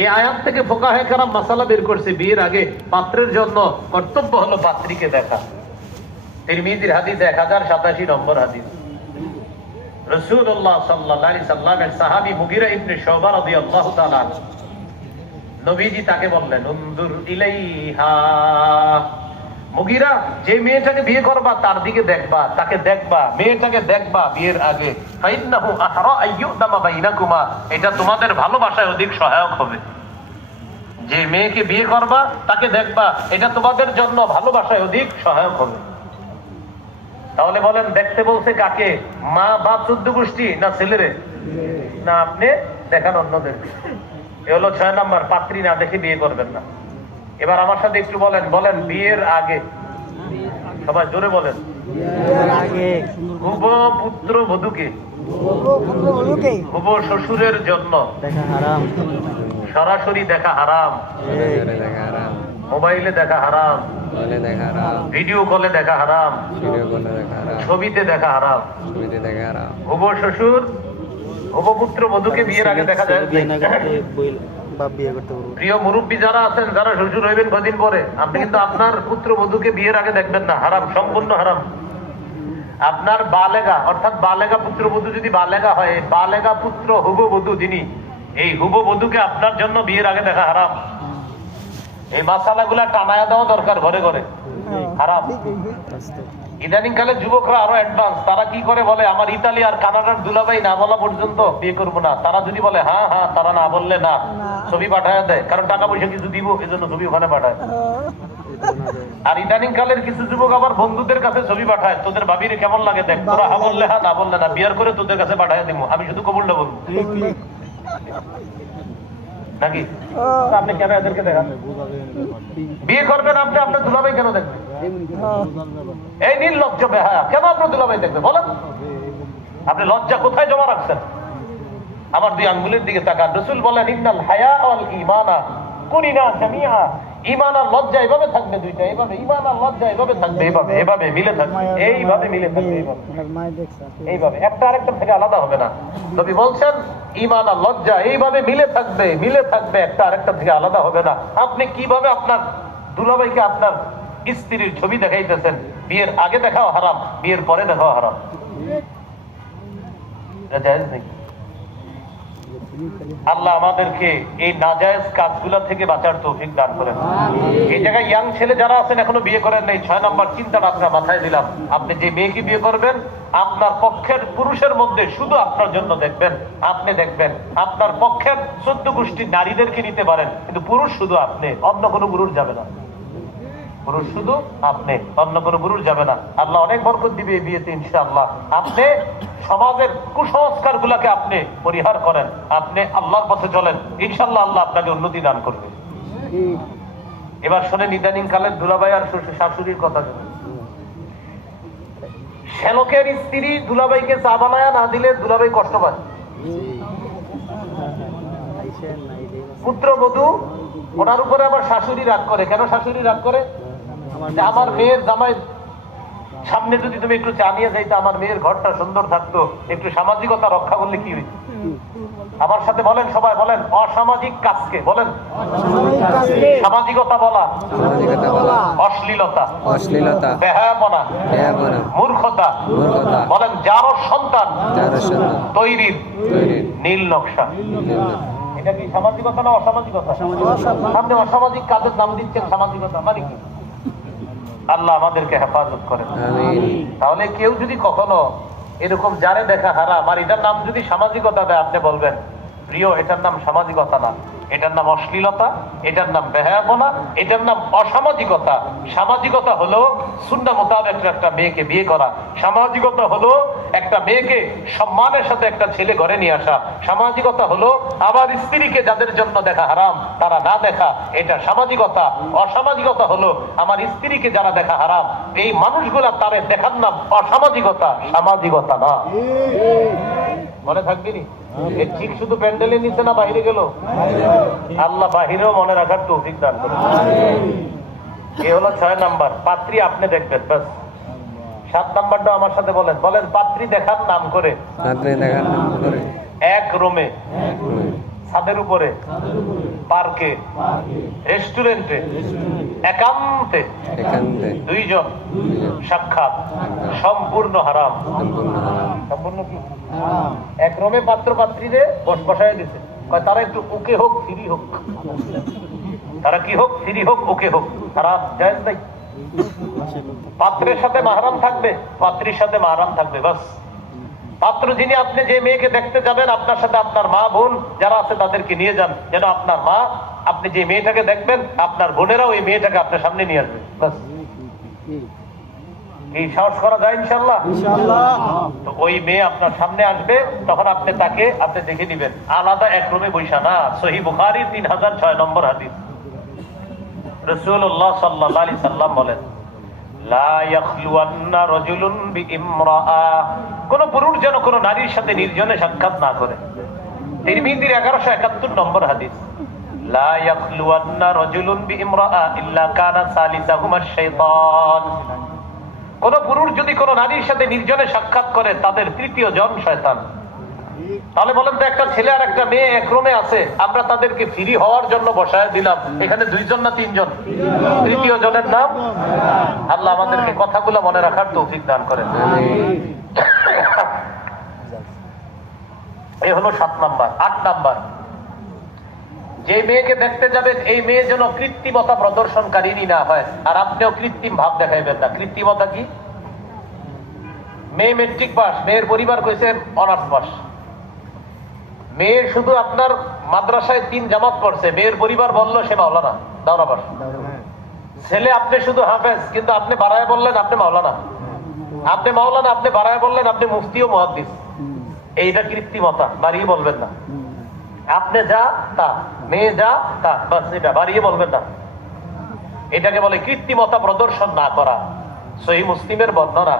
এই আয়াত থেকে ফুকাহে কেরাম মাসালা বের করছে, বিয়ের আগে পাত্রের জন্য কর্তব্য হলো পাত্রীকে দেখা। তিরমিজির হাদিস 1087 নম্বর হাদিস। রাসূলুল্লাহ সাল্লাল্লাহু আলাইহি সাল্লামের সাহাবী মুগীরা ইবনে শুবা রাদিয়াল্লাহু তাআলা নবীজি তাকে বললেন, উনজুর ইলাইহা, মুগীরা, যে মেয়েটাকে বিয়ে করবা তার দিকে দেখবা, তাকে দেখবা, মেয়েটাকে দেখবা বিয়ের আগে। ফাইন্নাহু আহরা আইয়ুদামা বাইনাকুমা, এটা তোমাদের ভালোবাসায় অধিক সহায়ক হবে। যে মেয়েকে বিয়ে করবা তাকে দেখবা, এটা তোমাদের জন্য ভালোবাসায় অধিক সহায়ক হবে। তাহলে বলেন, দেখতে বলছে কাকে? মা বাপ 14 গোষ্ঠী না ছেলেরে? না, আপনি দেখান অন্যদেরকে। এ হলো 6 নাম্বার, পাত্রী না দেখে বিয়ে করবেন না। এবার আমার সাথে একটু বলেন, বলেন বিয়ের আগে, সবাই জোরে বলেন। হুব পুত্র বধূকে হুব শ্বশুরের জন্য সরাসরি দেখা হারাম, মোবাইলে দেখা হারাম, ভিডিও কলে দেখা হারাম, ছবিতে দেখা হারাম। হুব শ্বশুর হুব পুত্র বধূকে বিয়ের আগে দেখা যায়। প্রিয় মুরব্বী যারা আছেন, যারা শ্বশুর হইবেন কদিন পরে, আপনি কিন্তু আপনার পুত্র বধূকে বিয়ের আগে দেখবেন না, হারাম, সম্পূর্ণ হারাম। আপনার বালেগা অর্থাৎ বালেগা পুত্র বধূ যদি বালেগা হয়, বালেগা পুত্র হুব বধূ যিনি, এই হুব বধূকে আপনার জন্য বিয়ের আগে দেখা হারাম। এই মাসালাগুলা টানায়া দেওয়া দরকার ঘরে ঘরে, হারাম। ইদানিং কালে যুবকরা আরো অ্যাডভান্স, তারা কি করে বলে, আমার ইতালি আর কানাডার দুলাভাই না বলা পর্যন্ত বিয়ে করবো না। তারা যদি বলে হ্যাঁ হ্যাঁ, তারা না বললে না, ছবি পাঠায় দেয়, কারণ টাকা পয়সা কিছু দিব, এই জন্য ছবি ওখানে পাঠায়। আর ইদানিং কালের কিছু যুবক আবার বন্ধুদের কাছে ছবি পাঠায়, তোদের ভাবির কেমন লাগে দেখ, তোরা হা বললে হ্যাঁ, না বললে না, বিয়ার করে তোদের কাছে পাঠায় দিব, আমি শুধু কবুলটা বলবো। নাকি আপনি কেন এদেরকে দেখান? বিয়ে করবেন আপনি, আপনার দুলাভাই কেন দেখবেন? এই নির্লজ্জ বেহায়া, কেন আপনার দুলাভাই দেখবে বলেন? আপনি লজ্জা কোথায় জমা রাখছেন? আমার 2 আঙ্গুলের দিকে তাকান। রাসূল বলেন, ইন্নাল হায়া ওয়াল ঈমানা কুনিনা জামিআ, ঈমান আর লজ্জা এভাবে থাকবে, দুইটা এভাবে, ঈমান আর লজ্জা এভাবে থাকবে, এভাবে এভাবে মিলে থাকবে, এইভাবে মিলে থাকবে, এইভাবে, একটা আরেকটা থেকে আলাদা হবে না। নবী বলছেন, ঈমান আর লজ্জা এইভাবে মিলে থাকবে, মিলে থাকবে, একটা আরেকটা থেকে আলাদা হবে না। আপনি কিভাবে আপনার দুলাভাইকে আপনার স্ত্রীর ছবি দেখাইতেছেন? বিয়ের আগে দেখাও হারাম, বিয়ের পরে দেখাও হারাম। এটা জায়েজ নেই। আল্লাহ আমাদেরকে এই নাজায়েজ কাজগুলা থেকে বাঁচার তৌফিক দান করেন। এই জায়গায় ইয়াং ছেলে যারা আছেন, এখনো বিয়ে করেন নাই, 6 নম্বর চিন্তাটা আপনার মাথায় দিলাম। আপনি যে মেয়েকে বিয়ে করবেন, আপনার পক্ষের পুরুষের মধ্যে শুধু আপনার জন্য দেখবেন, আপনি দেখবেন। আপনার পক্ষের 14 গোষ্ঠীর নারীদেরকে নিতে পারেন, কিন্তু পুরুষ শুধু আপনি, অন্য কোনো পুরুষ যাবে না। পুরুষ শুধু আপনি, অন্য কোনো পুরুষ যাবে না। আল্লাহ অনেক বরকত দিবে এই বিয়েতে ইনশাআল্লাহ। আপনি সমাজের কুসংস্কার গুলাকে আপনি পরিহার করেন, আপনি আল্লাহর পথে চলেন, ইনশাআল্লাহ আল্লাহ আপনাকে উন্নতি দান করবে। এবার শোনেন ইদানিং কালের দুলাভাই আর শাশুড়ির কথা। শ্যালকের স্ত্রী দুলাভাইকে চা বানায় না দিলে দুলাভাই কষ্ট পায়। পুত্র বধূ, ওনার উপরে আবার শাশুড়ি রাগ করে। কেন শাশুড়ি রাগ করে? আমার মেয়ের জামাই সামনে যদি তুমি একটু চা নিয়ে যাইতো, আমার মেয়ের ঘরটা সুন্দর থাকতো, একটু সামাজিকতা রক্ষা করলে কি হইতো? আমার সাথে বলেন, সবাই বলেন, অসামাজিক কাজকে বলেন সামাজিকতা বলা, অশ্লীলতা, বেহায়াপনা, মূর্খতা, বলেন যার সন্তান তৈরির নীল নকশা। এটা কি সামাজিকতা না অসামাজিকতা? আপনি অসামাজিক কাজের নাম দিচ্ছেন সামাজিকতা, মানে কি? আল্লাহ আমাদেরকে হেফাজত করেন। তাহলে কেউ যদি কখনো এরকম যারে দেখা হারাম আর এটার নাম যদি সামাজিকতা দেয়, আপনি বলবেন, প্রিয়, এটার নাম সামাজিকতা না, এটার নাম অশ্লীলতা, এটার নাম বেহায়াপনা, এটার নাম অসামাজিকতা। সামাজিকতা হলো সুন্নাহ মোতাবেক একটা মেয়েকে বিয়ে করা। সামাজিকতা হলো একটা মেয়েকে সম্মানের সাথে একটা ছেলে ঘরে নিয়ে আসা। সামাজিকতা হলো আমার স্ত্রীকে যাদের জন্য দেখা হারাম তারা না দেখা, এটা সামাজিকতা। অসামাজিকতা হলো আমার স্ত্রীকে যারা দেখা হারাম, এই মানুষগুলা তাদের দেখার নাম অসামাজিকতা, সামাজিকতা না। মনে থাকবি নি? ঠিক শুধু প্যান্ডেলে নিচে না বাইরে গেল? আল্লাহ বাহিরেও মনে রাখার তৌফিক দান করে। এ হলো 6 নাম্বার, পাত্রী আপনি দেখবেন, বাস। 7 নাম্বারটা আমার সাথে বলেন, বলেন পাত্রী দেখার নাম করে এক রুমে ছাদের উপরে পার্কে, রেস্টুরেন্টে, একান্তে দুইজন সাক্ষাৎ সম্পূর্ণ হারাম। সম্পূর্ণ কি? এক রমে পাত্র পাত্রীরে বসায় দিছে, তারা একটু ওকে হোক ফ্রি হোক, তারা কি হোক ফ্রি হোক ওকে হোক, হারাম জায়েজ নাই। পাত্রের সাথে মাহরাম থাকবে, পাত্রীর সাথে মাহরাম থাকবে, বাস। পাত্র যিনি, আপনি যে মেয়েকে দেখতে যাবেন আপনার সাথে আপনার মা বোন যারা আছে তাদেরকে নিয়ে যান, যেন আপনার মা, আপনি যে মেয়েটাকে দেখবেন আপনার বোনেরা ওই মেয়েটাকে আপনার সামনে নিয়ে আসবে, বাস। এই সাহস করা যায় ইনশাআল্লাহ? তো ওই মেয়ে আপনার সামনে আসবে, তখন আপনি তাকে আপনি দেখে নিবেন, আলাদা এক রুমে বৈশা না। সহিহ বুখারী 3006 নম্বর হাদিস, রাসূলুল্লাহ সাল্লাল্লাহু আলাইহি সাল্লাম বলেন, লা ইয়াখলুওয়ান্না রাজুলুন বিইমরাআ, কোন পুরুষ যেন কোন নারীর সাথে নির্জনে সাক্ষাৎ না করে। তিরমিজির 1171 নম্বর হাদিস, লা ইয়াখলুওয়ান্না রাজুলুন বিইমরাআ ইল্লা কানা সালিসাহুমা শাইতান, কোন পুরুষ যদি কোন নারীর সাথে নির্জনে সাক্ষাৎ করে তাদের তৃতীয় জন শয়তান। তাহলে বলেন তো, একটা ছেলে আর একটা মেয়ে এক রুমে আছে, আমরা তাদেরকে ফ্রি হওয়ার জন্য বসায় দিলাম, এখানে দুইজন না তিনজন? তৃতীয় জনের নাম? আল্লাহ আমাদেরকে কথাগুলো মনে রাখার তৌফিক দান করেন। এই হলো 7 নাম্বার। 8 নাম্বার, যে মেয়েকে দেখতে যাবেন এই মেয়ে যেন কৃত্রিমতা প্রদর্শনকারী না হয়, আর আপনিও কৃত্রিম ভাব দেখাইবেন না। কৃত্রিমতা কি? মেয়ে মেট্রিক পাস, মেয়ের পরিবার কইছে অনার্স পাস। মেয়ে শুধু আপনার মাদ্রাসায় 3 জামাত পড়ছে, মেয়ের পরিবার বললো সে মাওলানা, দাওরা পাস। ছেলে আপনি শুধু হাফেজ, কিন্তু আপনি বাড়ায় বললেন আপনি মাওলানা, আপনি মাওলানা, আপনি বাড়ায় বললেন আপনি মুফতি ও মুহাদ্দিস। এইটা কৃত্রিমতা, বাড়িয়ে বলবেন না। আপনি যা তা, মেয়ে যা তা, বাস, এটা বাড়িয়ে বলবেন না। এটাকে বলে কৃত্রিমতা প্রদর্শন না করা। সহিহ মুসলিমের বর্ণনা,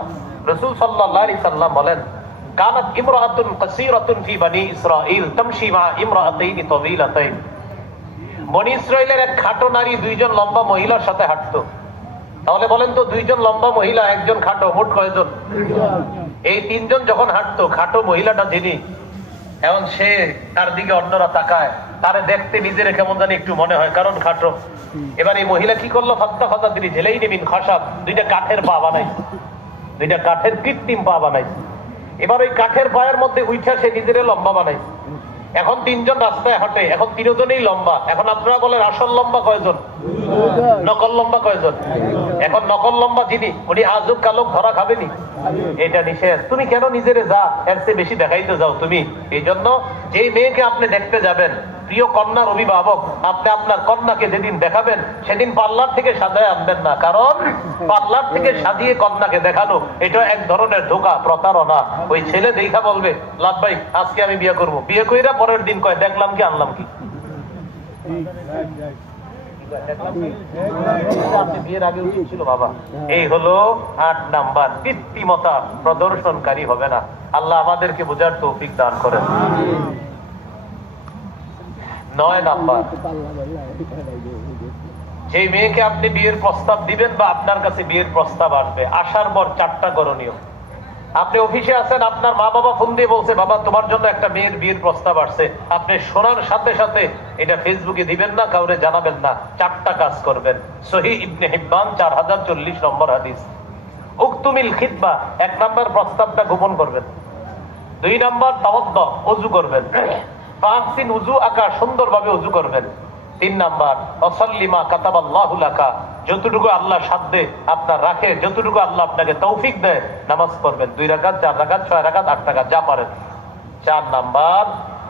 রাসূল সাল্লাল্লাহু আলাইহি সাল্লাম বলেন, কানাত ইমরাআতুন কাসীরাতুন ফি বনি ইসরাঈল তামশি মা ইমরাআতাইনি তাওয়ীলাতাইন, বনি ইসরাইলের এক খাটো নারী দুইজন লম্বা মহিলার সাথে হাঁটতো। তাহলে বলেন তো, দুইজন লম্বা মহিলা একজন খাটো, মোট কয়জন? এই 3 জন যখন হাঁটতো, খাটো মহিলাটা যিনি, এখন সে তার দিকে অন্যরা তাকায়, তারে দেখতে নিজের কেমন জানি একটু মনে হয়, কারণ খাটো। এবার এই মহিলা কি করলো? ফাত্তা ফাতা তিনি ঝেলেই নিবিন খাসাব, 2টা কাঠের পা বানাই, 2টা কাঠের কৃত্রিম পা বানাই। এবার ওই কাঠের পায়ের মধ্যে উঠা সে নিজের লম্বা বানাই। এখন 3 জন রাস্তায় হাঁটে, এখন 3 জনেই লম্বা। এখন আপনারা বলেন আসল লম্বা কয়জন, নকল লম্বা কয়জন? এখন নকল লম্বা যিনি, উনি আজব কালক ধরা খাবেনি, এটা নিষেধ। তুমি কেন নিজেরে যা এর চেয়ে বেশি দেখাইতে যাও তুমি? এই জন্য যেই মেয়েকে আপনি দেখতে যাবেন, প্রিয় কন্যার অভিভাবক, আপনি আপনার কন্যাকে যেদিন দেখাবেন সেদিন পার্লার থেকে সাজায় আনবেন না, কারণ পার্লার থেকে সাজিয়ে কন্যাকে দেখানো এটা এক ধরনের ধোঁকা, প্রতারণা। ওই ছেলে দেখা বলবে, লাভ ভাই আজকে আমি বিয়ে করবো, বিয়ে কইরা পরের দিন কয় দেখলাম কি আনলাম কি। বিয়ের আগে উচিত ছিল বাবা। এই হলো 8 নাম্বার, কৃত্রিমতা প্রদর্শনকারী হবে না। আল্লাহ আমাদেরকে বোঝার তৌফিক দান করেন। 9 নাম্বার, যে মেয়েকে আপনি বিয়ের প্রস্তাব দিবেন বা আপনার কাছে বিয়ের প্রস্তাব আসবে, আসার পর 4টা করণীয়। আপনি অফিসে আছেন, আপনার মা বাবা ফোন দিয়ে বলছে বাবা তোমার জন্য একটা মেয়ের বিয়ের প্রস্তাব আসছে, আপনি শোনার সাথে সাথে এটা ফেসবুকে দিবেন না, কাউরে জানাবেন না। 4টা কাজ করবেন। সহিহ ইবনে হিব্বান 4040 নম্বর হাদিস। উকতুমিল খিতবা, 1 নাম্বার প্রস্তাবটা গোপন করবেন। 2 নাম্বার তাওয়াদ্দু, ওযু করবেন। ফাহসিন উযু আকা, সুন্দরভাবে ওযু করবেন। 3 নাম্বার ওয়াসাল্লিমা কাতাবাল্লাহু লাকা, যতটুকু আল্লাহ সাধ্যে আপনার রাখে, যতটুকু আল্লাহ আপনাকে তৌফিক দেয় নামাজ পড়বেন। 2 রাকাত, 4 রাকাত, 6 রাকাত, 8 রাকাত, যা পারেন। 4 নাম্বার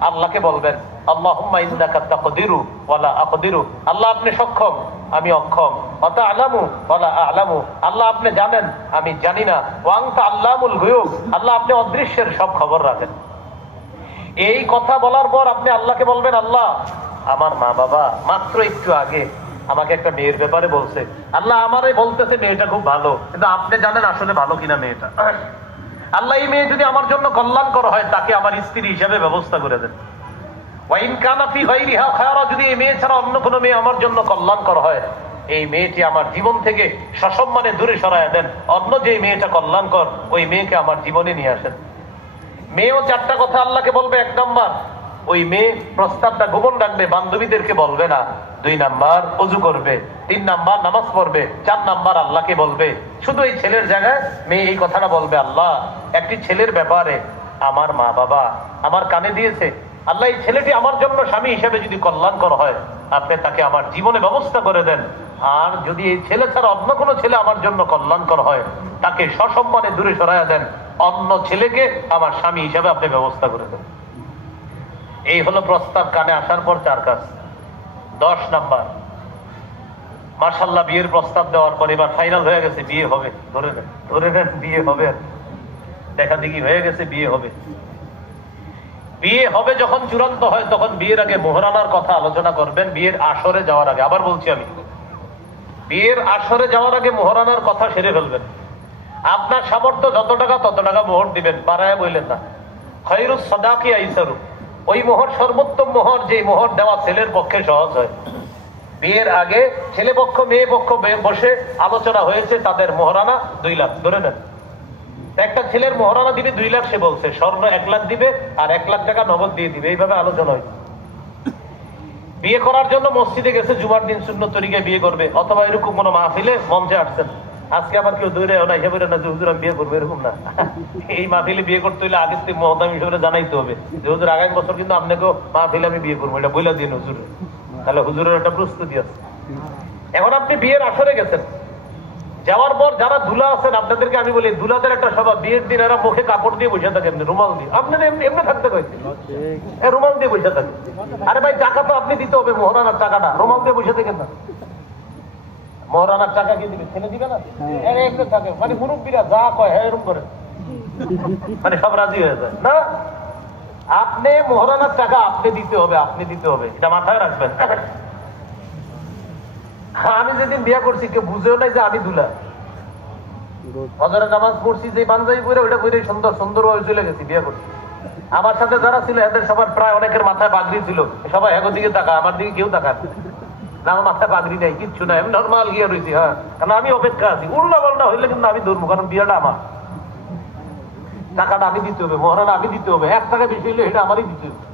আল্লাহকে বলবেন আল্লাহুম্মা ইন্নাকা তাকদিরু ওয়া লা আকদিরু, আল্লাহ আপনি সক্ষম আমি অক্ষম। ওয়া তা'লামু ওয়া লা আ'লামু, আল্লাহ আপনি জানেন আমি জানি না। ওয়া আনতা আল্লামুল গুয়ুব, আল্লাহ আপনি অদৃশ্যের সব খবর রাখেন। এই কথা বলার পর আপনি আল্লাহকে বলবেন, আল্লাহ আমার মা বাবা মাত্র একটু আগে আমাকে একটা মেয়ের ব্যাপারে বলছে, আল্লাহ আমারে বলতেছে মেয়েটা খুব ভালো, কিন্তু আপনি জানেন আসলে ভালো কিনা মেয়েটা। আল্লাহ এই মেয়ে যদি আমার জন্য কল্যাণকর হয় তাকে আমার স্ত্রী হিসেবে ব্যবস্থা করে দেন। ওয়াইন কানা ফি গায়রিহা খায়রা, যদি এই মেয়ে ছাড়া অন্য কোনো মেয়ে আমার জন্য কল্যাণকর হয়, এই মেয়েটি আমার জীবন থেকে সসম্মানে দূরে সরায় দেন। অন্য যে মেয়েটা কল্যাণকর ওই মেয়েকে আমার জীবনে নিয়ে আসেন। মেয়েও 4টা কথা আল্লাহকে বলবে। 1 নাম্বার ওই মেয়ে প্রস্তাবটা গোপন রাখবে, বান্ধবীদেরকে বলবে না। 2 নাম্বার ওযু করবে, 3 নাম্বার নামাজ পড়বে, 4 নাম্বার আল্লাহকে বলবে। শুধু এই ছেলের জায়গায় মেয়ে এই কথাটা বলবে, আল্লাহ একটি ছেলের ব্যাপারে আমার মা বাবা আমার কানে দিয়েছে, আল্লাহ এই ছেলেটি আমার জন্য স্বামী হিসেবে যদি কল্যাণকর হয়, আপনি তাকে আমার জীবনে ব্যবস্থা করে দেন। আর যদি এই ছেলে ছাড়া অন্য কোনো ছেলে আমার জন্য কল্যাণকর হয়, তাকে সসম্মানে দূরে সরাইয়া দেন, অন্য ছেলেকে আমার স্বামী হিসেবে আপনি ব্যবস্থা করে দেন। এই হলো প্রস্তাব কানে আসার পর 4 কাজ। 10 নাম্বার, মাশাআল্লাহ বিয়ের প্রস্তাব দেওয়ার পর এবার ফাইনাল হয়ে গেছে, বিয়ে হবে, ধরে নেন বিয়ে হবে, দেখা দেখি হয়ে গেছে, বিয়ে হবে। বিয়ে হবে যখন চূড়ান্ত হয়, তখন বিয়ের আগে মোহরানার কথা আলোচনা করবেন। বিয়ের আসরে যাওয়ার আগে, আবার বলছি আমি, বিয়ের আসরে যাওয়ার আগে মোহরানার কথা সেরে ফেলবেন। আপনার সামর্থ্য যত টাকা তত টাকা মোহর দিবেন, বাড়ায় বললেন না। খায়রুস সাদাকি আইসারু, ওই মোহর সর্বোত্তম মোহর, যে মোহর দেওয়া ছেলের পক্ষে সহজ হয়। বিয়ের আগে ছেলে পক্ষ মেয়ে পক্ষ বসে আলোচনা হয়েছে, তাদের মোহরানা 2 লাখ ধরে নেন। একটা ছেলের মোহরানা দিবে 2 লাখ, সে বলছে স্বর্ণ 1 লাখ দিবে আর 1 লাখ টাকা নগদ দিয়ে দিবে, এইভাবে আলোচনা হয়েছে। বিয়ে করার জন্য মসজিদে গেছে, জুমার দিন সুন্নত তরিকায় বিয়ে করবে, অথবা এরকম কোনো মাহফিলে মঞ্চে আসছেন। আজকে আবার কেউ দৌড়ে না হিসাবে না যে হুজুর আমি বিয়ে করবো, এরকম না। এই মাহফিলে বিয়ে করতে হলে আগের থেকে মহতাম হিসেবে জানাইতে হবে যে হুজুর আগামী বছর কিন্তু আপনাকেও মাহফিলে আমি বিয়ে করবো, এটা বইলা দিন হুজুর, তাহলে হুজুরের একটা প্রস্তুতি আছে। এখন আপনি বিয়ের আসরে গেছেন, যাওয়ার পর যারা দুলা আছেন আপনাদেরকে আমি বলি, দুলাদের একটা স্বভাব, বিয়ের দিন এরা মুখে কাপড় দিয়ে বসে থাকেন, রুমাল দিয়ে। আপনাদের এমনি থাকতে হয়েছে, রুমাল দিয়ে বসে থাকেন। আরে ভাই টাকা তো আপনি দিতে হবে, মোহরানার টাকাটা, রুমাল দিয়ে বসে থাকেন না। মোহরানার টাকা কি দিবে, ছেলে দিবে না? এমনি থাকে, মানে মুরব্বীরা যা কয় হ্যাঁ এরকম করে, মানে সব রাজি হয়ে যায় না। আপনি মোহরানার টাকা আপনি দিতে হবে, আপনি দিতে হবে, এটা মাথায় রাখবেন। আমি যেদিন বিয়ে করছি কেউ বুঝেও নাই যে আমি দুলা। হজরের নামাজ পড়ছি, যে পাঞ্জাবি পরে ওইটা পরে সুন্দর সুন্দরভাবে চলে গেছি, বিয়ে করছি। আমার সাথে যারা ছিল এদের সবার প্রায় অনেকের মাথায় পাগড়ি ছিল, সবাই এগো দিকে তাকা, আমার দিকে কেউ তাকায় না। আমার মাথায় পাগড়ি নাই, কিচ্ছু নাই, আমি নর্মাল গিয়ে রয়েছি। হ্যাঁ, কারণ আমি অপেক্ষা আছি, উল্টা পাল্টা হইলে কিন্তু আমি ধরবো, কারণ বিয়েটা আমার, টাকাটা আমি দিতে হবে, মোহরানা আমি দিতে হবে, 1 টাকা বেশি হইলে এটা আমারই দিতে হবে।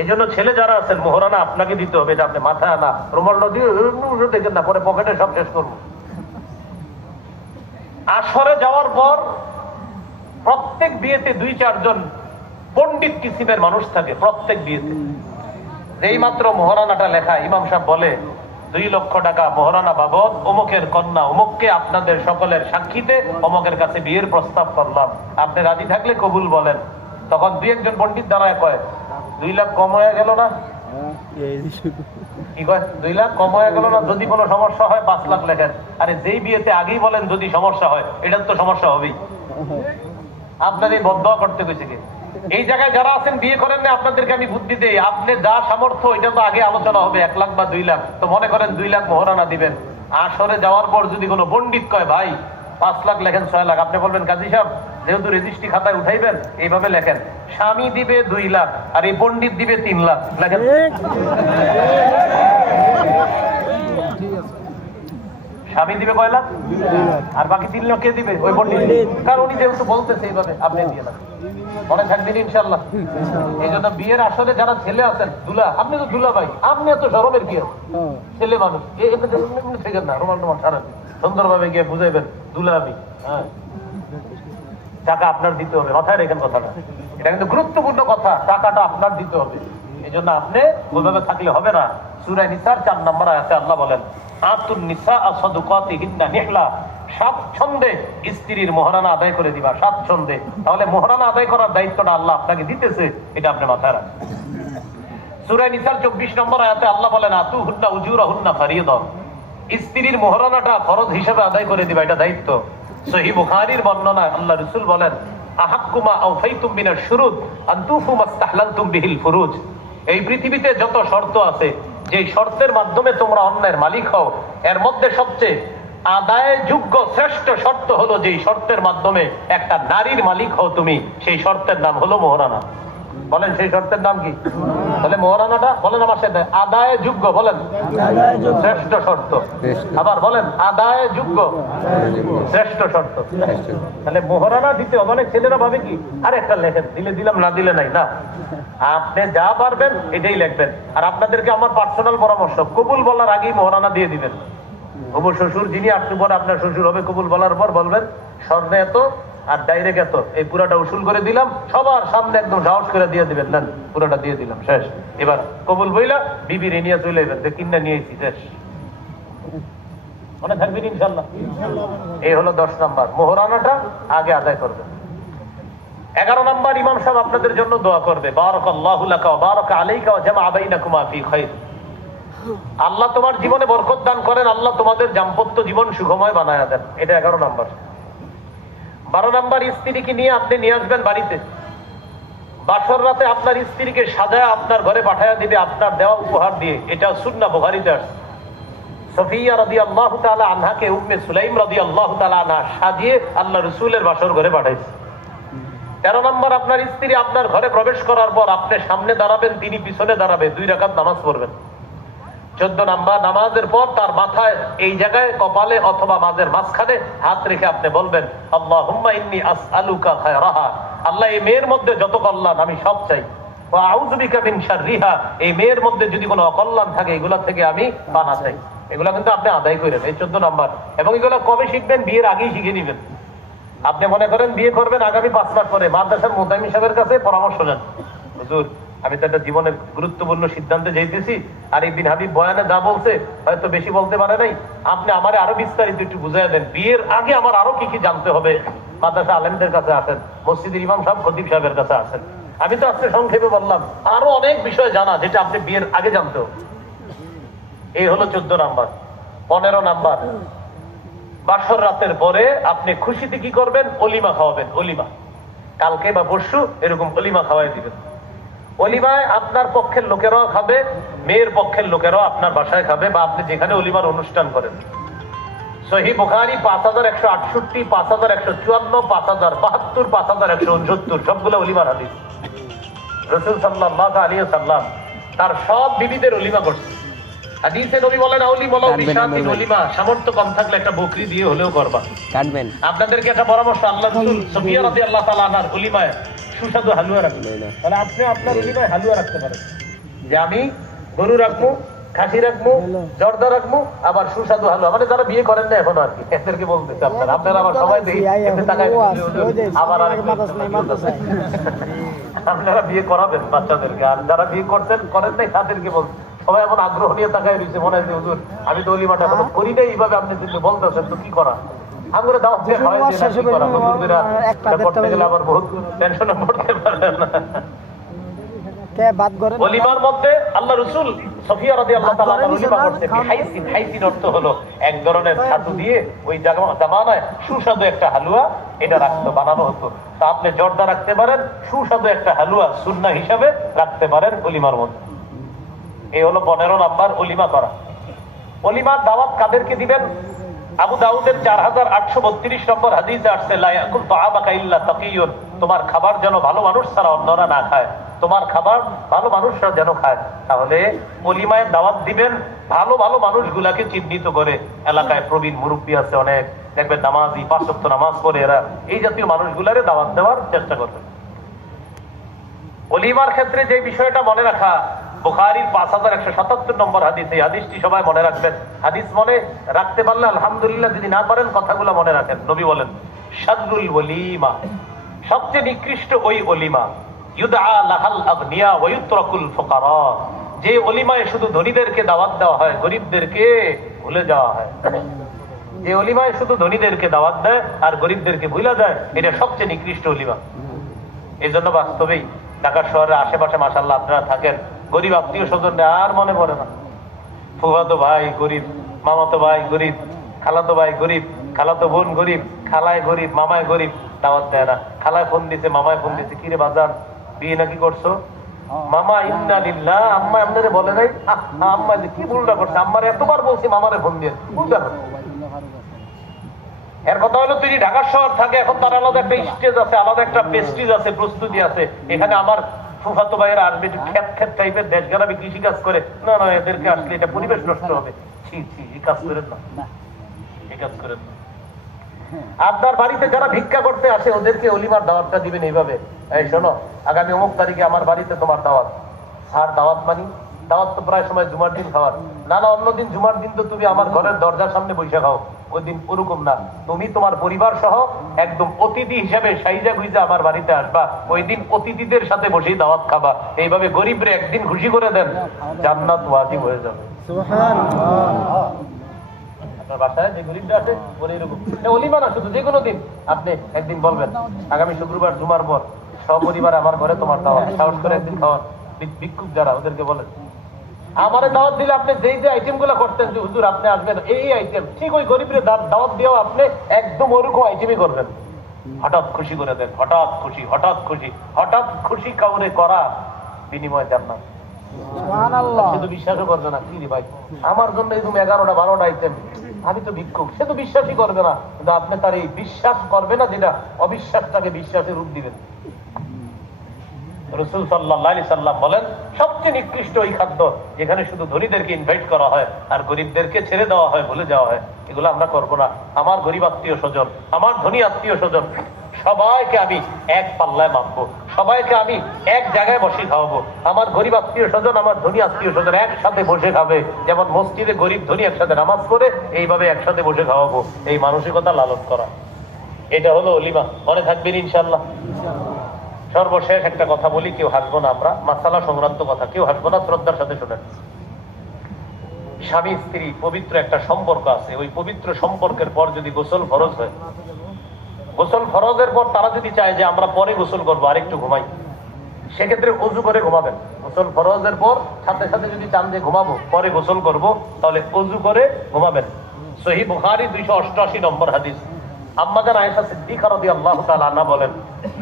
এই জন্য ছেলে যারা আছেন মোহরানা আপনাকে দিতে হবে, এটা আপনি মাথায় আনা রুমালটা দিয়ে দেখেন না, পরে পকেটে সব শেষ করবো। আসরে যাওয়ার পর প্রত্যেক বিয়েতে 2-4 জন পণ্ডিত কিসিমের মানুষ থাকে, প্রত্যেক বিয়েতে। যেই মাত্র মোহরানাটা লেখা, ইমাম সাহেব বলে 2 লক্ষ টাকা মোহরানা বাবদ অমুকের কন্যা অমুককে আপনাদের সকলের সাক্ষীতে অমুকের কাছে বিয়ের প্রস্তাব করলাম, আপনি রাজি থাকলে কবুল বলেন। তখন 2-1 জন পণ্ডিত দাঁড়ায় কয়, 2 লাখ কম হয়ে গেল না? কি কয়, 2 লাখ কম হয়ে গেল না? যদি কোনো সমস্যা হয় 5 লাখ লেখেন। আরে যেই বিয়েতে আগেই বলেন যদি সমস্যা হয়, এটার তো সমস্যা হবেই। আপনার এই বদদোয়া করতে গেছে কি? এই জায়গায় যারা আছেন বিয়ে করেন না, আপনাদেরকে আমি বুদ্ধি দেই, আপনি যা সামর্থ্য এটা তো আগে আলোচনা হবে, 1 লাখ বা 2 লাখ। তো মনে করেন 2 লাখ মোহরানা দিবেন। আসরে যাওয়ার পর যদি কোনো পণ্ডিত কয় ভাই 5 লাখ লেখেন, 6 লাখ, আপনি বলবেন কাজী সাহেব যেহেতু রেজিস্ট্রি খাতায় উঠাইবেন এইভাবে লেখেন, স্বামী দিবে 2 লাখ আর এই পণ্ডিত দিবে 3 লাখ লেখেন। স্বামী দিবে কয় লাখ আর বাকি 3 লাখ কে দিবে? ওই পণ্ডিত, কারণ উনি যেহেতু বলতেছে এইভাবে, আপনি দিয়ে না, মনে থাকবেন ইনশাল্লাহ। এই জন্য বিয়ের আসলে যারা ছেলে আছেন দুলা, আপনি তো দুলা ভাই, আপনি এত শরমের কি ছেলে মানুষ, থেকে না রোমান রোমান সারা সুন্দরভাবে গিয়ে বুঝাইবেন দুলা আমি, হ্যাঁ টাকা আপনার দিতে হবে, মাথায় রেখেন কথাটা, এটা কিন্তু গুরুত্বপূর্ণ কথা, টাকাটা আপনার দিতে হবে। এই জন্য আপনি ওইভাবে থাকলে হবে না। সূরা নিসার 4 নম্বর আয়াতে আল্লাহ বলেন, আতুন নিসা সাদুকাতিহিন্না নিহলা, স্বাচ্ছন্দ্যে স্ত্রীর মোহরানা আদায় করে দিবা, স্বাচ্ছন্দ্যে। তাহলে মোহরানা আদায় করার দায়িত্বটা আল্লাহ আপনাকে দিতেছে, এটা আপনি মাথায় রাখেন। সূরা নিসার 24 নম্বর আয়াতে আল্লাহ বলেন, আতুহুন্না উজুরাহুন্না ফারিয়দা, স্ত্রীর মোহরানাটা ফরজ হিসেবে আদায় করে দিবা, এটা দায়িত্ব। সহিহ বুখারীর বর্ণনা, আল্লাহ রাসূল বলেন, আহাক্কুমা আওফাইতুম মিনাশ শুরুত আন তুফু মাস্তাহলালতুম বিহিল ফুরুজ, এই পৃথিবীতে যত শর্ত আছে, যে শর্তের মাধ্যমে তোমরা অন্যের মালিক হও, এর মধ্যে সবচেয়ে আদায় যোগ্য শ্রেষ্ঠ শর্ত হলো যেই শর্তের মাধ্যমে একটা নারীর মালিক হও তুমি, সেই শর্তের নাম হলো মোহরানা। বলেন সেই শর্তের নাম কি? তাহলে মোহরানাটা বলেন আমার সাথে, আদায় যোগ্য, বলেন শ্রেষ্ঠ শর্ত। আবার বলেন আদায় যোগ্য শ্রেষ্ঠ শর্ত। তাহলে মোহরানা দিতে অনেক ছেলেরা ভাবে কি, আরে একটা লেখেন, দিলে দিলাম না দিলে নাই। না, আপনি যা পারবেন এটাই লিখবেন। আর আপনাদেরকে আমার পার্সোনাল পরামর্শ, কবুল বলার আগেই মোহরানা দিয়ে দিবেন। হবু শ্বশুর যিনি আপনি পরে আপনার শ্বশুর হবে, কবুল বলার পর বলবেন স্বর্ণে এত আর ডাইরেক্ট এত, এই পুরাটা উসুল করে দিলাম, সবার সামনে একদম সাহস করে দিয়ে দিবেন, না পুরোটা দিয়ে দিলাম, শেষ। এবার কবুল বইলা বিবির নিয়ে চলে যাবেন, কিনা নিয়েছি, শেষ। মনে থাকবেন ইনশাল্লাহ। এই হলো 10 নাম্বার, মোহরানাটা আগে আদায় করবেন। 11 নাম্বার, ইমাম সাহেব আপনাদের জন্য দোয়া করবে, বারাকাল্লাহু লাকা ওয়া বারাকা আলাইকা ওয়া জামা বাইনাকুমা ফি খাইর। আল্লাহ তোমার জীবনে বরকত দান করেন, আল্লাহ তোমাদের দাম্পত্য জীবন সুখময় বানায়া দেন। এটা 11 নাম্বার। 12 নাম্বার, স্ত্রীকে নিয়ে আপনি নিয়ে আসবেন বাড়িতে। বাসর রাতে আপনার স্ত্রীকে সাজায় আপনার ঘরে পাঠায়া দিবে আপনার দেওয়া উপহার দিয়ে। এটা সুন্নাহ, বুখারীতে আছে। সফিয়া রাদিয়াল্লাহু তাআলা আনহাকে উম্মে সুলাইম রাদিয়াল্লাহু তাআলা আনহা সাজিয়ে আল্লাহ রাসূলের বাসর ঘরে পাঠাইছে। 13 নম্বর, আপনার স্ত্রী আপনার ঘরে প্রবেশ করার পর আপনি সামনে দাঁড়াবেন, তিনি পিছনে দাঁড়াবে, 2 রাকাত নামাজ পড়বেন। 14 নাম্বার, নামাজের পর তার মাথায় এই জায়গায় কপালে অথবা মাঝের মাঝখানে হাত রেখে আপনি বলবেন, আল্লাহুম্মা ইন্নী আসআলুকা খায়রাহা, আল্লাহ এই মেয়ের মধ্যে যত কল্যাণ আমি সব চাই, ওয়া আউযু বিকা মিন শাররিহা, এই মেয়ের মধ্যে যদি কোনো অকল্যাণ থাকে এগুলা থেকে আমি পানা চাই। এগুলা কিন্তু আপনি আদায় করেন, এই 14 নাম্বার। এবং এগুলা কবে শিখবেন? বিয়ের আগেই শিখে নিবেন। আপনি মনে করেন বিয়ে করবেন আগামী 5 মাস পরে, মাদ্রাসার মুতাইম সাহেবের কাছে পরামর্শ নেন, হুজুর আমি তো একটা জীবনের গুরুত্বপূর্ণ সিদ্ধান্তে যাইতেছি, আর এই বিন হাবিব বয়ানে যা বলছে হয়তো বেশি বলতে পারে নাই, আপনি আমারে আরো বিস্তারিত একটু বুঝাইয়া দেন, বিয়ের আগে আমার আরো কি কি জানতে হবে। মাদ্রাসা আলেমদের কাছে আসেন, মসজিদের ইমাম সাহেব খতিব সাহেবের কাছে আসেন। আমি তো আজকে সংক্ষেপে বললাম, আরো অনেক বিষয় জানা যেটা আপনি বিয়ের আগে জানতে হবে। এই হলো 14 নাম্বার। 15 নাম্বার, বাসর রাতের পরে আপনি খুশিতে কি করবেন? অলিমা খাওয়াবেন। অলিমা কালকে বা পরশু এরকম অলিমা খাওয়াই দিবেন। অলিমায় আপনার পক্ষের লোকেরাও খাবে, মেয়ের পক্ষের লোকেরাও আপনার বাসায় খাবে, বা আপনি যেখানে অলিমার অনুষ্ঠান করেন। সহিহ বুখারী 5168, 5154, 5072, 5169 সবগুলো অলিমার হাদিস। রাসূল সাল্লাল্লাহু আলাইহি ওয়াসাল্লাম তার সব বিবিদের অলিমা করছে। হাদিসে নবী বলেন, আউলি মালাউ বিশাতিন অলিমা, সামর্থ্য কম থাকলে একটা বকরি দিয়ে হলেও করবা, কাটবেন। আপনাদেরকে একটা পরামর্শ, আল্লাহ রাসূল সফিয়া রাদিয়াল্লাহু তাআলা আনহার অলিমায় সুস্বাদু হালুয়া রাখবেন। তাহলে আপনি আপনার অলিমায় হালুয়া রাখতে পারেন, যে আমি গরু রাখবো, খাসি রাখবো, জর্দা রাখবো, আবার সুস্বাদু হালুয়া। মানে যারা বিয়ে করেন না এখন আর কি, এদেরকে বলতেছে আপনারা, আপনারা আবার সবাই দেখি আবার আপনারা বিয়ে করাবেন বাচ্চাদেরকে, আর যারা বিয়ে করছেন করেন নাই তাদেরকে বলছেন। সবাই এমন আগ্রহ নিয়ে তাকায় রয়েছে, মনে হয় যে হুজুর আমি তো অলিমাটা এখনো করি নাই, এইভাবে আপনি যদি বলতেছেন তো কি করা। আঙ্গুরে দাওয়াত দিয়ে হয় যে কি করা, হুজুররা এটা করতে গেলে আবার বহুত টেনশনে পড়তে পারেন না। অলিমার মধ্যে আল্লাহ রাসূল সফিয়া রাদিয়াল্লাহু তাআলা অলিমা করতে, হাইসিন, হাইসিন অর্থ হলো এক ধরনের ছাতু দিয়ে ওই জামানায় সুস্বাদু একটা হালুয়া এটা রাখতো, বানানো হতো। তা আপনি জর্দা রাখতে পারেন, সুস্বাদু একটা হালুয়া সুন্নাহ হিসাবে রাখতে পারেন অলিমার মধ্যে। এই হলো 15 নাম্বার, অলিমা করা। অলিমার দাওয়াত কাদেরকে দিবেন? আবু দাউদের 4832 নম্বর হাদিসে আসছে, লা ইয়াকুল তাআমাকা ইল্লা তাকিয়ুন, তোমার খাবার যেন ভালো মানুষ ছাড়া অন্যরা না খায়, তোমার খাবার ভালো মানুষরা যেন খায়। তাহলে অলিমায় দাওয়াত দিবেন ভালো ভালো মানুষগুলাকে চিহ্নিত করে। এলাকায় প্রবীণ মুরব্বী আছে অনেক, দেখবেন নামাজি, 5 ওয়াক্ত নামাজ পড়ে, এরা এই জাতীয় মানুষগুলারে দাওয়াত দেওয়ার চেষ্টা করবেন। অলিমার ক্ষেত্রে যে বিষয়টা মনে রাখা, বুখারীর 5177 নম্বর হাদিস, এই হাদিসটি সবাই মনে রাখবেন। হাদিস মনে রাখতে পারলে আলহামদুলিল্লাহ, যদি না পারেন কথাগুলো মনে রাখেন। নবী বলেন, শাদরুল ওলিমা, সবচেয়ে নিকৃষ্ট ওই অলিমা, ইউদআ লাহাল আগনিয়া ওয়া ইউতরাকুল ফুকারা, যে অলিমায় শুধু ধনীদেরকে দাওয়াত দেওয়া হয়, গরিবদেরকে ভুলে যাওয়া হয়। যে অলিমায় শুধু ধনীদেরকে দাওয়াত দেয় আর গরিবদেরকে ভুলে যায়, এটা সবচেয়ে নিকৃষ্ট অলিমা। এই জন্য বাস্তবেই ঢাকা শহরের আশেপাশে মাশাআল্লাহ আপনারা থাকেন, গরিব আত্মীয় স্বজন আর মনে পড়ে না। ফুফাতো ভাই গরিব, মামাতো ভাই গরিব, খালাতো ভাই গরিব, খালাতো বোন গরিব, খালায় গরিব, মামায় গরিব, দাওয়াত দেয় না। খালায় ফোন দিছে, মামায় ফোন দিছে, কিরে বাজান বিয়ে নাকি করছো? মামা ইন্না লিল্লাহ, আম্মা আপনারে বলে নাই? আম্মা যে কি ভুলটা করছে, আম্মারে এতবার বলছি মামারে ফোন দিয়ে, ভুলটা করছে। এর কথা হলো তিনি ঢাকা শহর থাকে, এখন তার আলাদা একটা স্টেজ আছে, আলাদা একটা পেস্ট্রিজ আছে, প্রস্তুতি আছে। এখানে আমার ফুফাতো ভাইয়েরা আসবে একটু খেত খেত টাইপের দেশ গ্রামে কৃষি কাজ করে, না না এদেরকে আসলে এটা পরিবেশ নষ্ট হবে, ছি ছি এই কাজ করেন না, এই কাজ করেন না। আপনার বাড়িতে যারা ভিক্ষা করতে আসে ওদেরকে অলিমার দাওয়াতটা দিবেন এইভাবে, এই শোনো আগামী অমুক তারিখে আমার বাড়িতে তোমার দাওয়াত। আর দাওয়াত মানি দাওয়াত তো প্রায় সময় জুমার দিন খাওয়ার, না না অন্যদিন জুমার দিন তো তুমি আমার ঘরের দরজার সামনে বসে খাও, ওই দিন ওরকম না, তুমি তোমার পরিবার সহ একদম অতিথি হিসেবে সাইজা গুইজা আমার বাড়িতে আসবা, ওই দিন অতিথিদের সাথে বসেই দাওয়াত খাবা। এইভাবে গরিবরে একদিন খুশি করে দেন, জান্নাত ওয়াজিব হয়ে যাবে। আপনার বাসায় যে গরিবরা আছে বলে এরকম অলিমা না, শুধু যে কোনো দিন আপনি একদিন বলবেন আগামী শুক্রবার জুমার পর সপরিবারে আমার ঘরে তোমার দাওয়াত, সাহস করে একদিন খাওয়ার। ভিক্ষুক যারা ওদেরকে বলেন আমারে দাওয়াত দিলে আপনি যেই যে আইটেম গুলা করতেন যে হুজুর আপনি আসবেন এই আইটেম, ঠিক ওই গরিবের দাওয়াত দিয়েও আপনি একদম ওরকম আইটেমই করবেন। হঠাৎ খুশি করে দেন, হঠাৎ খুশি, হঠাৎ খুশি, হঠাৎ খুশি কাউরে করা বিনিময় জান্নাত। সে তো বিশ্বাসও করবে না, কি রে ভাই আমার জন্য এরকম 11টা 12টা আইটেম, আমি তো ভিক্ষুক, সে তো বিশ্বাসই করবে না। কিন্তু আপনি তার এই বিশ্বাস করবে না যেটা অবিশ্বাসটাকে বিশ্বাসের রূপ দিবেন। রাসূল সাল্লাল্লাহু আলাইহি সাল্লাম বলেন সবচেয়ে নিকৃষ্ট ওই খাদ্য যেখানে শুধু ধনীদেরকে ইনভাইট করা হয় আর গরিবদেরকে ছেড়ে দেওয়া হয়, ভুলে যাওয়া হয়। এগুলো আমরা করবো না। আমার গরিব আত্মীয় স্বজন, আমার ধনী আত্মীয় স্বজন সবাইকে আমি এক পাল্লায় মাপবো, সবাইকে আমি এক জায়গায় বসে খাওয়াবো। আমার গরিব আত্মীয় স্বজন, আমার ধনী আত্মীয় স্বজন একসাথে বসে খাবে, যেমন মসজিদে গরিব ধনী একসাথে নামাজ পড়ে এইভাবে একসাথে বসে খাওয়াবো। এই মানসিকতা লালন করা, এটা হলো অলিমা। মনে থাকবেন ইনশাআল্লাহ। সর্বশেষ একটা কথা বলি, কেউ হাসবো না, আমরা মাসালা সংক্রান্ত কথা, কেউ হাসবো না, শ্রদ্ধার সাথে শোনেন। স্বামী স্ত্রী পবিত্র একটা সম্পর্ক আছে, ওই পবিত্র সম্পর্কের পর যদি গোসল ফরজ হয়, গোসল ফরজের পর তারা যদি চায় যে আমরা পরে গোসল করবো আর একটু ঘুমাই, সেক্ষেত্রে ওযু করে ঘুমাবেন। গোসল ফরজের পর সাথে সাথে যদি চান যে ঘুমাবো পরে গোসল করব, তাহলে ওযু করে ঘুমাবেন। সহিহ বুখারী 288 নম্বর হাদিস। আম্মা জান আয়েশা সিদ্দিকা রাদিয়াল্লাহু তাআলা আনহা বলেন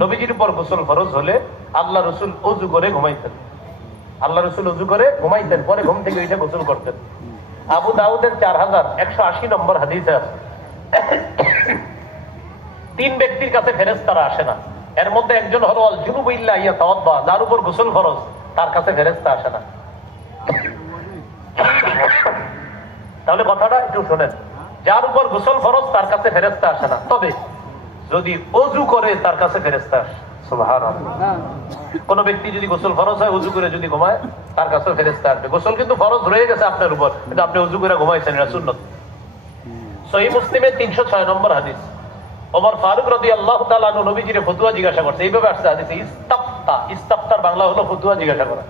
নবীজির উপর গোসল ফরজ হলে আল্লাহ রাসূল ওযু করে ঘুমাইতেন, আল্লাহ রাসূল ওযু করে ঘুমাইতেন, পরে ঘুম থেকে উঠে গোসল করতেন। আবু দাউদের 4180 নম্বর হাদিসে আছে 3 ব্যক্তির কাছে ফেরেশতারা আসে না, এর মধ্যে একজন হলো আল জুনুবু ইল্লা ইয়াতাওয়াদ্দা, যার উপর গোসল ফরজ তার কাছে ফেরেশতা আসে না। তাহলে কথাটা একটু শুনেন, যার উপর গোসল ফরজ তার কাছে ফেরেশতা আসে না, তবে যদি ওযু করে তার কাছে ফেরেশতা আসে। সুবহানাল্লাহ। কোন ব্যক্তি যদি গোসল ফরজ হয় ওযু করে যদি ঘুমায় তার কাছে ফেরেশতা আসবে। গোসল কিন্তু ফরজ রয়ে গেছে আপনার উপর, কিন্তু আপনি ওযু করে ঘুমাইছেন, এটা সুন্নাত। সহিহ মুসলিমের 306 নম্বর হাদিস। ওমর ফারুক রাদিয়াল্লাহু তাআলা আনহু নবীজির ফতোয়া জিজ্ঞাসা করছে, এইভাবে আসছে হাদিসে, ইস্তাফতা, ইস্তাফতার বাংলা হলো ফতোয়া জিজ্ঞাসা করা।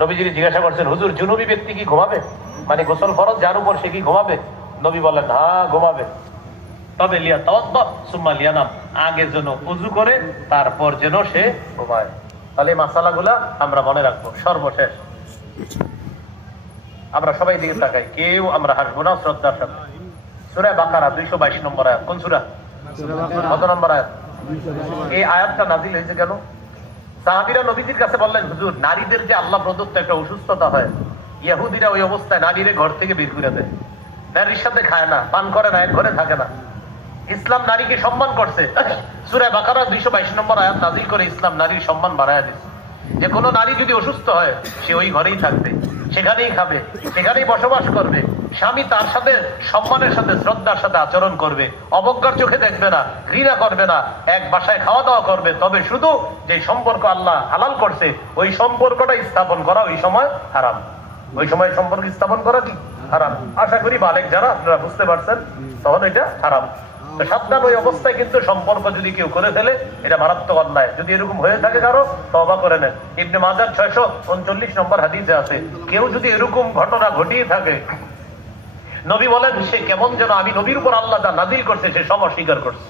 নবীজির জিজ্ঞাসা করছেন হুজুর জুনুবি ব্যক্তি কি ঘুমাবে, মানে গোসল ফরজ যার উপর সে কি ঘুমাবে? নবী বলেন হ্যাঁ ঘুমাবে, তবে লিয়া তাওয়াদ্দা সুম্মা লিয়ানাম, আগে যেন ওযু করে তারপর যেন সে ঘুমায়। তাহলে এই মাসালাগুলা আমরা মনে রাখবো। সর্বশেষ আমরা সবাই দিকে তাকাই, কেউ আমরা হাসবো না, শ্রদ্ধার সাথে। সূরা বাকারা 222 নম্বর আয়াত। কোন সূরা? কত নম্বর আয়াত? এই আয়াতটা নাযিল হয়েছে কেন? সাহাবীরা নবীজির কাছে বললেন হুজুর নারীদের যে আল্লাহ প্রদত্ত একটা অসুস্থতা হয়, ইহুদিরা ওই অবস্থায় নারীরে ঘর থেকে বের করে দেয়, নারীর সাথে খায় না, পান করে না, এক ঘরে থাকে না। ইসলাম নারীকে সম্মান করছে, সূরা বাকারা 222 নম্বর আয়াত নাযিল করে ইসলাম নারীর সম্মান বাড়ায় দিয়েছে। যে কোনো নারী যদি অসুস্থ হয় সে ওই ঘরেই থাকবে, সেখানেই খাবে, সেখানেই বসবাস করবে, স্বামী তার সাথে সম্মানের সাথে শ্রদ্ধার সাথে আচরণ করবে, অবজ্ঞার চোখে দেখবে না, ঘৃণা করবে না, এক বাসায় খাওয়া দাওয়া করবে। তবে শুধু যে সম্পর্ক আল্লাহ হালাল করছে ওই সম্পর্কটা স্থাপন করা ওই সময় হারাম, ওই সময় সম্পর্ক স্থাপন করা কি হারাম। আশা করি বালেক যারা আপনারা বুঝতে পারছেন, তখন এটা হারাম। সাবধান, ওই অবস্থায় কিন্তু সম্পর্ক যদি কেউ করে ফেলে এটা মারাত্মক অন্যায়। যদি এরকম হয়ে থাকে কারো, তওবা করে নেন। ইবনে মাজাহ 639 নম্বর হাদিসে আছে, কেউ যদি এরকম ঘটনা ঘটিয়ে থাকে, নবী বলেন সে কেমন যেন আমি নবীর উপর আল্লাহ যা নাযিল করছে সে সব অস্বীকার করছে,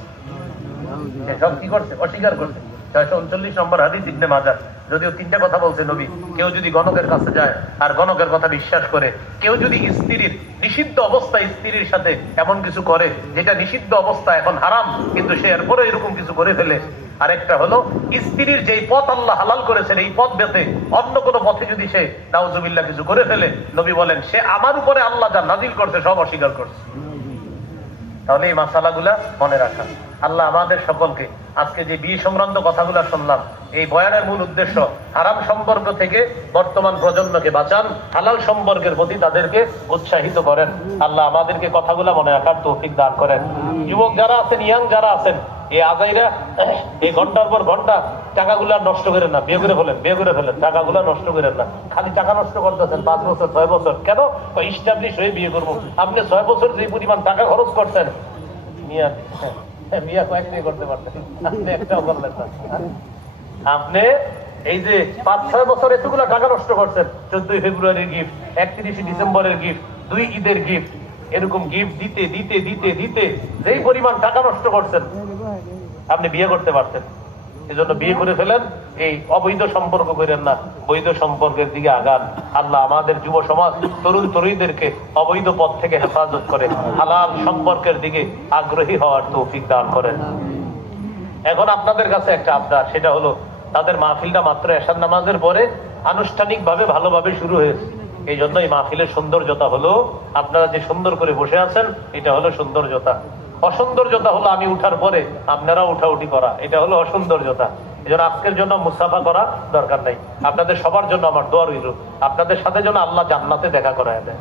সে সব কি করছে? অস্বীকার করছে। 639 নম্বর হাদিস ইবনে মাজাহ। যদিও 3টা কথা বলছে নবী, কেউ যদি গণকের কাছে যায় আর গণকের কথা বিশ্বাস করে, কেউ যদি স্ত্রীর নিষিদ্ধ অবস্থায় স্ত্রীর সাথে এমন কিছু করে যেটা নিষিদ্ধ অবস্থা এখন হারাম, কিন্তু সে এরপরে এরকম কিছু করে ফেলে। আরেকটা হলো স্ত্রীর যেই পথ আল্লাহ হালাল করেছেন এই পথ বেঁধে অন্য কোনো পথে যদি সে নাউজুবিল্লাহ কিছু করে ফেলে, নবী বলেন সে আমার উপরে আল্লাহ যা নাযিল করছে সব অস্বীকার করছে। তাহলে এই মাসালাগুলা মনে রাখা। আল্লাহ আমাদের সকলকে আজকে যে বিয়ে সংক্রান্ত কথাগুলো শুনলাম, এই বয়ানের মূল উদ্দেশ্য হারাম সম্পর্ক থেকে বর্তমান প্রজন্মকে বাঁচান, হালাল সম্পর্কের প্রতি তাদেরকে উৎসাহিত করেন। আল্লাহ আমাদেরকে কথাগুলো মনে রাখার তৌফিক দান করেন। যুবক যারা আছেন, ইয়াং যারা আছেন, এই আজাইরা এই ঘন্টার পর ঘন্টা টাকাগুলা নষ্ট করেন না, বিয়ে করে ফেলেন, বিয়ে করে ফেলেন, টাকাগুলা নষ্ট করেন না। খালি টাকা নষ্ট করতেছেন 5 বছর 6 বছর, কেন? ইস্টাবলিশ হয়ে বিয়ে করবো। আপনি 6 বছর যে পরিমাণ টাকা খরচ করছেন, মিয়া কয়েকটাই করতে পারতেন, আপনি একটাও করলেন না। আপনি এই যে 5-6 বছর এতগুলা টাকা নষ্ট করছেন, 14 ফেব্রুয়ারির গিফট, 31 ডিসেম্বরের গিফট, 2 ঈদের গিফট, এরকম গিফট দিতে দিতে দিতে দিতে যেই পরিমাণ টাকা নষ্ট করছেন, আপনি বিয়ে করতে পারতেন। এজন্য বিয়ে করে ফেলেন, এই অবৈধ সম্পর্ক করেন না, বৈধ সম্পর্কের দিকে আগান। আল্লাহ আমাদের যুব সমাজ, তরুণ তরুণীদেরকে অবৈধ পথ থেকে হেফাজত করে হালাল সম্পর্কের দিকে আগ্রহী হওয়ার তৌফিক দান করেন। এখন আপনাদের কাছে একটা আবদার, সেটা হলো তাদের মাহফিলটা মাত্র এশার নামাজের পরে আনুষ্ঠানিকভাবে ভালোভাবে শুরু হয়েছে। এই জন্য এই মাহফিলের সৌন্দর্যতা হলো আপনারা যে সুন্দর করে বসে আছেন, এটা হলো সৌন্দর্যতা। অসৌন্দর্যতা হলো আমি উঠার পরে আপনারা উঠাউঠি করা, এটা হলো অসৌন্দর্যতা। এই জন্য আজকের জন্য মুসাফা করা দরকার নাই। আপনাদের সবার জন্য আমার দোয়া রইল, আপনাদের সাথে যেন আল্লাহ জান্নাতে দেখা করায় দেয়।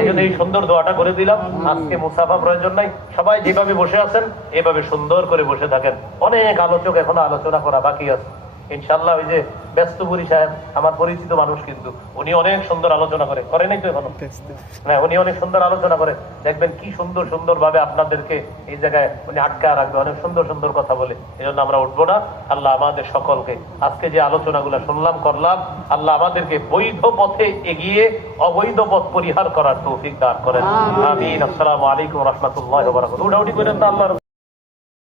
এই জন্য এই সুন্দর দোয়াটা করে দিলাম। আজকে মুসাফা প্রয়োজন নাই, সবাই যেভাবে বসে আছেন এভাবে সুন্দর করে বসে থাকেন। অনেক আলোচক এখনো আলোচনা করা বাকি আছে ইনশাআল্লাহ। ওই যে ব্যস্তপুরী সাহেব আমার পরিচিত মানুষ, কিন্তু উনি অনেক সুন্দর আলোচনা করে নাই তো এখনো? হ্যাঁ, উনি অনেক সুন্দর আলোচনা করে। দেখবেন কি সুন্দর সুন্দর ভাবে আপনাদেরকে এই জায়গায় উনি আটকা রাখবে, অনেক সুন্দর সুন্দর কথা বলে। এই জন্য আমরা উঠবো না। আল্লাহ আমাদের সকলকে আজকে যে আলোচনাগুলো শুনলাম করলাম, আল্লাহ আমাদেরকে বৈধ পথে এগিয়ে অবৈধ পথ পরিহার করার তৌফিক দান করেন। আমিন। আসসালামু আলাইকুম ওয়া রাহমাতুল্লাহি ওয়া বারাকাতুহু। উঠাউঠি করেন তো আল্লাহর